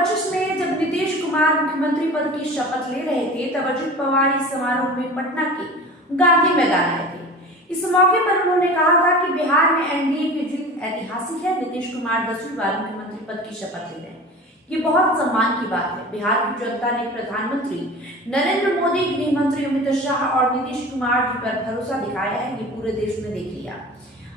2025 में जब नीतीश कुमार मुख्यमंत्री पद की शपथ ले रहे थे, तब अजित पवार इस समारोह में पटना के गांधी मैदान आए थे। इस मौके पर उन्होंने कहा था कि बिहार में एनडीए की जीत ऐतिहासिक है। नीतीश कुमार 10वीं बार मुख्यमंत्री पद की शपथ ले रहे हैं, ये बहुत सम्मान की बात है। बिहार की जनता ने प्रधानमंत्री नरेंद्र मोदी, गृह मंत्री अमित शाह और नीतीश कुमार जी पर भरोसा दिखाया है, ये पूरे देश ने देख लिया।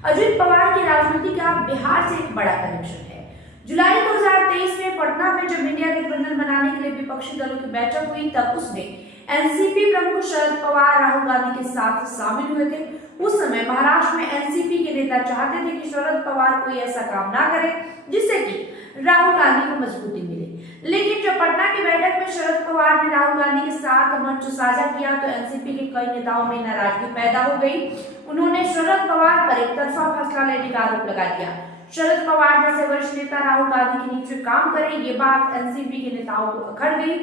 अजित पवार की राजनीति का बिहार से एक बड़ा कनेक्शन है। जुलाई 2023 में पटना में जब इंडिया गठबंधन बनाने के लिए विपक्षी दलों की बैठक हुई, तब उसमें एनसीपी प्रमुख शरद पवार राहुल गांधी के साथ शामिल हुए थे। उस समय महाराष्ट्र में एनसीपी के नेता चाहते थे कि शरद पवार कोई ऐसा काम ना करे जिससे कि राहुल गांधी को मजबूती मिले, लेकिन जब पटना की बैठक में शरद पवार ने राहुल गांधी के साथ मंच साझा किया तो एनसीपी के कई नेताओं में नाराजगी पैदा हो गई। उन्होंने शरद पवार पर एक तरफा फैसला लेने का आरोप लगा दिया। शरद पवार जैसे वरिष्ठ नेता राहुल गांधी के नीचे काम करें, ये बात एनसीपी के नेताओं को अखड़ गई।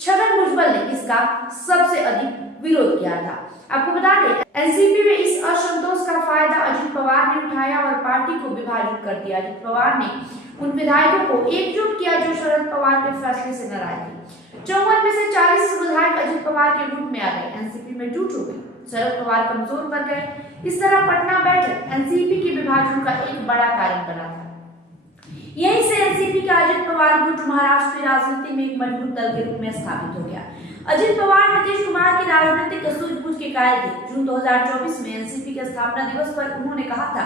छगन भुजबल ने इसका सबसे अधिक विरोध किया था। आपको बता दें, एनसीपी में इस असंतोष का फायदा अजित पवार ने उठाया और पार्टी को विभाजित कर दिया। अजित पवार ने उन विधायकों को एकजुट किया जो शरद पवार के फैसले से नाराज थे। 54 में से 40 विधायक अजित पवार के रूप में आ गए, एनसीपी में जुट हो गई। शरद पवार कमजोर पड़ गए। इस तरह पटना बैठक एनसीपी के विभाजन का एक बड़ा कारण बना था। यहीं से एनसीपी का अजित पवार गुट महाराष्ट्र की राजनीति में एक मजबूत दल के रूप में स्थापित हो गया। अजित पवार नीतीश कुमार की राजनीतिक सूझबूझ के कायल थे। जून 2024 में एनसीपी के स्थापना दिवस पर उन्होंने कहा था,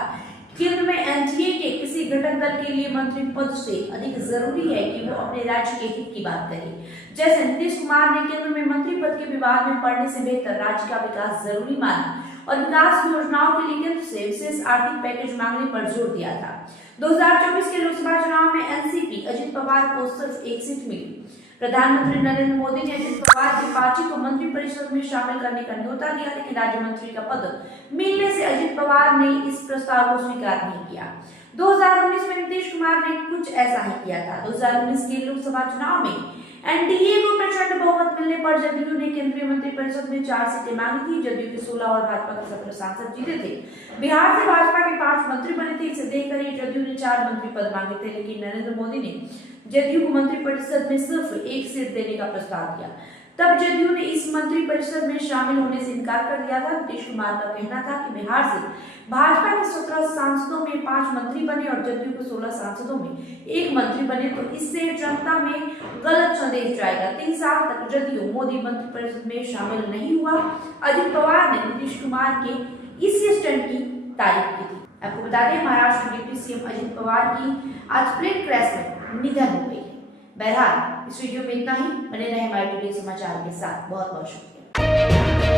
केंद्र में एनडीए के किसी घटक दल के लिए मंत्री पद से अधिक जरूरी है कि वो अपने राज्य के हित की बात करे। जैसे नीतीश कुमार ने केंद्र में मंत्री पद के विवाद में पड़ने से बेहतर राज्य का विकास जरूरी माना और विकास योजनाओं के लिए केंद्र से विशेष आर्थिक पैकेज मांगने पर जोर दिया था। 2024 के लोकसभा चुनाव में एनसीपी अजित पवार को सिर्फ एक सीट मिली। प्रधानमंत्री नरेंद्र मोदी ने अजित पवार की पार्टी को मंत्रिपरिषद में शामिल करने का न्योता दिया, लेकिन राज्य मंत्री का पद मिलने से अजित पवार ने इस प्रस्ताव को स्वीकार नहीं किया। 2019 में नीतीश कुमार ने कुछ ऐसा ही किया था। 2019 के लोकसभा चुनाव में एनडीए को प्रचंड बहुमत मिलने पर जदयू ने केंद्रीय मंत्रिपरिषद में 4 सीटें मांगी थी। जदयू के 16 और भाजपा के 17 सांसद जीते थे। बिहार से भाजपा के 5 मंत्री बने थे। इसे देखकर ही जदयू ने 4 मंत्री पद मांगे थे, लेकिन नरेंद्र मोदी ने जदयू को मंत्रिपरिषद में सिर्फ 1 सीट देने का प्रस्ताव दिया। तब जदयू ने इस मंत्रिपरिषद में शामिल होने से इनकार कर दिया था। नीतीश कुमार का कहना था कि बिहार से भाजपा के 17 सांसदों में 5 मंत्री बने और जदयू के 16 सांसदों में 1 मंत्री बने तो इससे जनता में गलत संदेश जाएगा। 3 साल तक जदयू मोदी मंत्रिपरिषद में शामिल नहीं हुआ। अजित पवार ने नीतीश कुमार के इस स्टैंड की तारीफ की थी। आपको बता दें, महाराष्ट्र के डिप्टी सीएम अजित पवार की आज प्लेन क्रैश में निधन हो गई। बहरहाल इस वीडियो में इतना ही। बने रहे हमारे वीडियो समाचार के साथ। बहुत बहुत शुक्रिया।